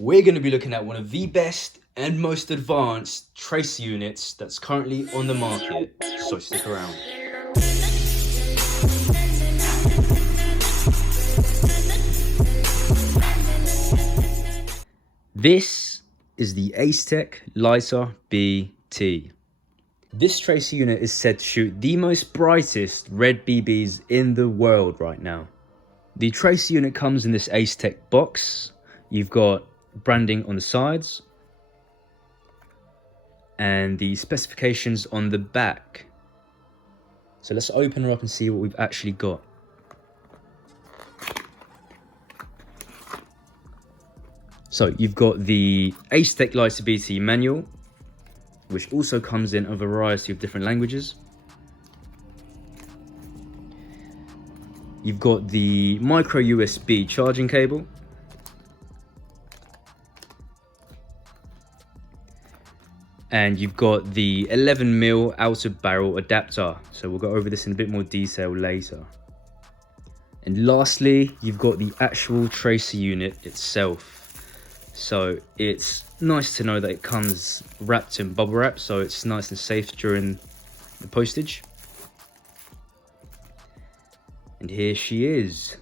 we're going to be looking at one of the best and most advanced tracer units that's currently on the market, so stick around. This is the Acetech Lighter BT. This tracer unit is said to shoot the most brightest red BBs in the world right now. The tracer unit comes in this Acetech box. You've got branding on the sides and the specifications on the back. So let's open her up and see what we've actually got. So you've got the Acetech Lighter BT manual, which also comes in a variety of different languages. You've got the micro USB charging cable. And you've got the 11mm outer barrel adapter. So we'll go over this in a bit more detail later. And lastly, you've got the actual tracer unit itself. So it's nice to know that it comes wrapped in bubble wrap, so it's nice and safe during the postage. And here she is.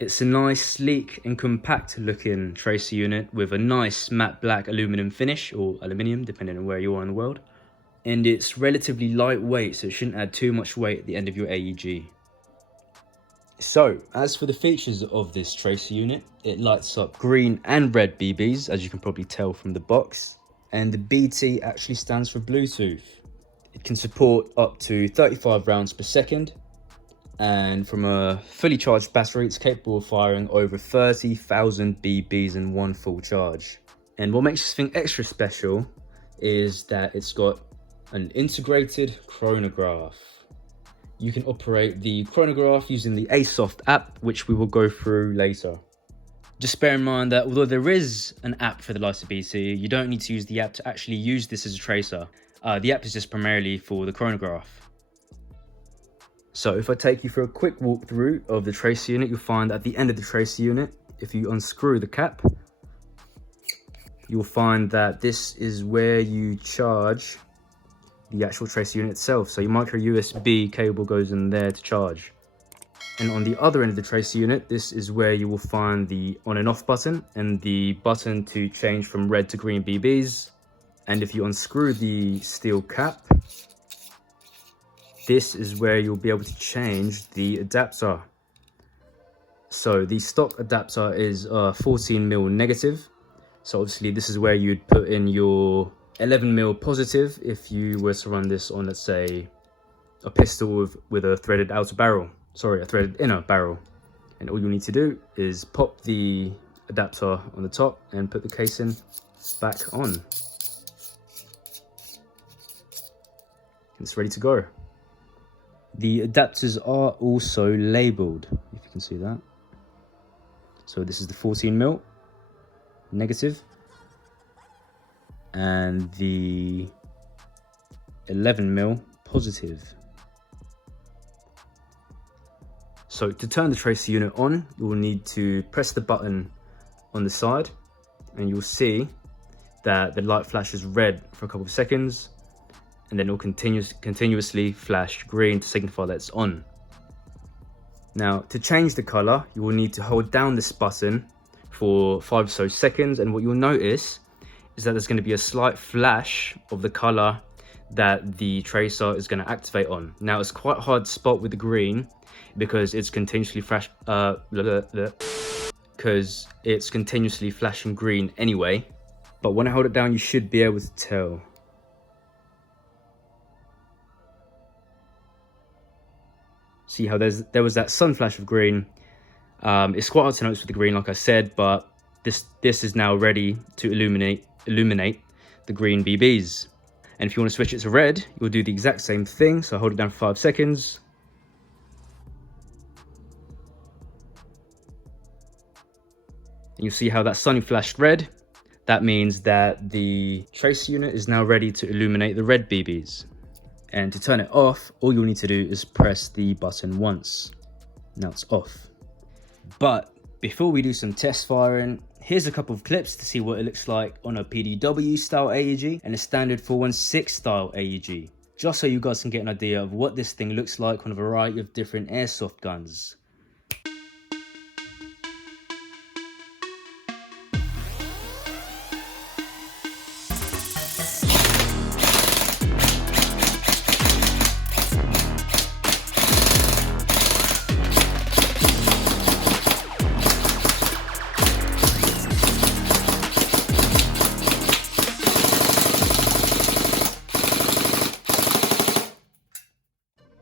It's a nice, sleek and compact looking tracer unit with a nice matte black aluminum finish, or aluminium depending on where you are in the world. And it's relatively lightweight, so it shouldn't add too much weight at the end of your AEG. So, as for the features of this tracer unit, it lights up green and red BBs, as you can probably tell from the box. And the BT actually stands for Bluetooth. It can support up to 35 rounds per second. And from a fully charged battery, it's capable of firing over 30,000 BBs in one full charge. And what makes this thing extra special is that it's got an integrated chronograph. You can operate the chronograph using the AIRSOFT app, which we will go through later. Just bear in mind that although there is an app for the Lighter BT, you don't need to use the app to actually use this as a tracer. The app is just primarily for the chronograph. So if I take you for a quick walkthrough of the tracer unit, you'll find at the end of the tracer unit, if you unscrew the cap, you'll find that this is where you charge the actual tracer unit itself. So your micro USB cable goes in there to charge. And on the other end of the tracer unit, this is where you will find the on and off button and the button to change from red to green BBs. And if you unscrew the steel cap, this is where you'll be able to change the adapter. So the stock adapter is 14mm negative. So obviously this is where you'd put in your 11mm positive if you were to run this on, let's say, a pistol with a threaded outer barrel. Sorry, a threaded inner barrel. And all you need to do is pop the adapter on the top and put the casing back on. It's ready to go. The adapters are also labelled, if you can see that. So this is the 14mm negative and the 11mm positive. So to turn the tracer unit on, you will need to press the button on the side and you'll see that the light flashes red for a couple of seconds, and then it will continuously flash green to signify that it's on. Now, to change the color, you will need to hold down this button for 5 or so seconds, and what you'll notice is that there's going to be a slight flash of the color that the tracer is going to activate on. Now, it's quite hard to spot with the green because it's continuously flashing green anyway. But when I hold it down, you should be able to tell. See how there was that sun flash of green. It's quite hard to notice with the green, like I said, but this is now ready to illuminate the green BBs. And if you want to switch it to red, you'll do the exact same thing. So hold it down for 5 seconds. And you'll see how that sunny flashed red. That means that the tracer unit is now ready to illuminate the red BBs. And to turn it off, all you'll need to do is press the button once. Now it's off. But before we do some test firing, Here's a couple of clips to see what it looks like on a PDW style AEG and a standard 416 style AEG, just so you guys can get an idea of what this thing looks like on a variety of different airsoft guns.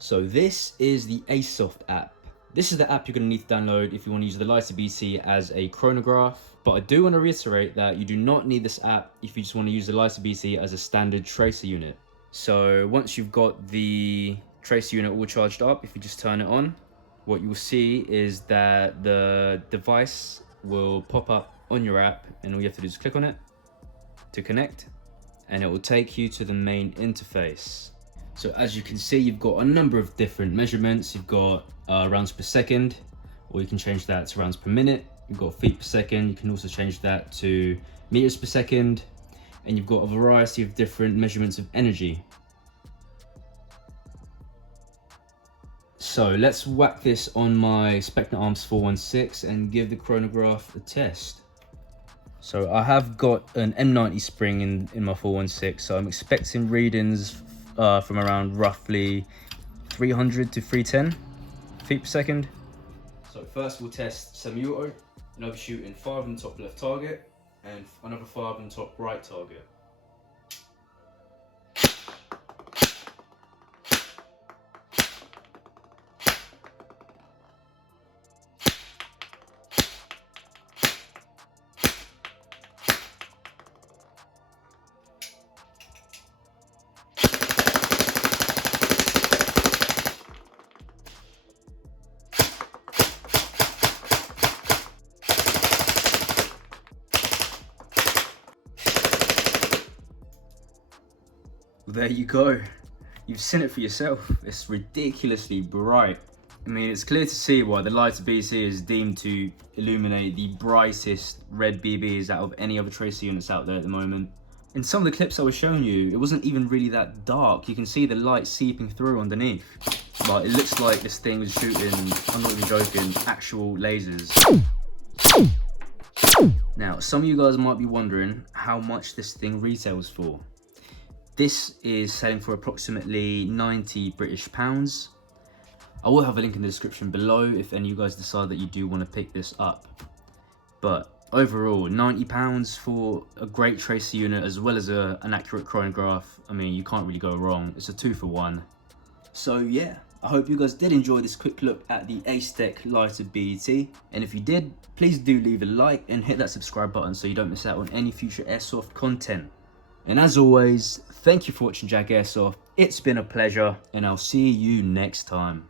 So this is the AIRSOFT app. This is the app you're going to need to download if you want to use the Lighter BT as a chronograph. But I do want to reiterate that you do not need this app if you just want to use the Lighter BT as a standard tracer unit. So once you've got the tracer unit all charged up, if you just turn it on, what you'll see is that the device will pop up on your app, and all you have to do is click on it to connect, and it will take you to the main interface. So as you can see, you've got a number of different measurements. You've got rounds per second, or you can change that to rounds per minute. You've got feet per second. You can also change that to meters per second. And you've got a variety of different measurements of energy. So let's whack this on my Spectre Arms 416 and give the chronograph a test. So I have got an M90 spring in my 416, so I'm expecting readings from around roughly 300 to 310 feet per second. So first we'll test semi-auto, and I'll be shooting 5 on the top left target and another 5 on the top right target. There you go. You've seen it for yourself. It's ridiculously bright. I mean, it's clear to see why the Lighter BT is deemed to illuminate the brightest red BBs out of any other tracer units out there at the moment. In some of the clips I was showing you, it wasn't even really that dark. You can see the light seeping through underneath. But it looks like this thing was shooting, I'm not even joking, actual lasers. Now, some of you guys might be wondering how much this thing retails for. This is selling for approximately 90 British pounds. I will have a link in the description below if any of you guys decide that you do want to pick this up. But overall, £90 for a great tracer unit as well as an accurate chronograph. I mean, you can't really go wrong. It's a 2 for 1. So yeah, I hope you guys did enjoy this quick look at the Acetech Lighter BT. And if you did, please do leave a like and hit that subscribe button so you don't miss out on any future airsoft content. And as always, thank you for watching JAG Airsoft. It's been a pleasure, and I'll see you next time.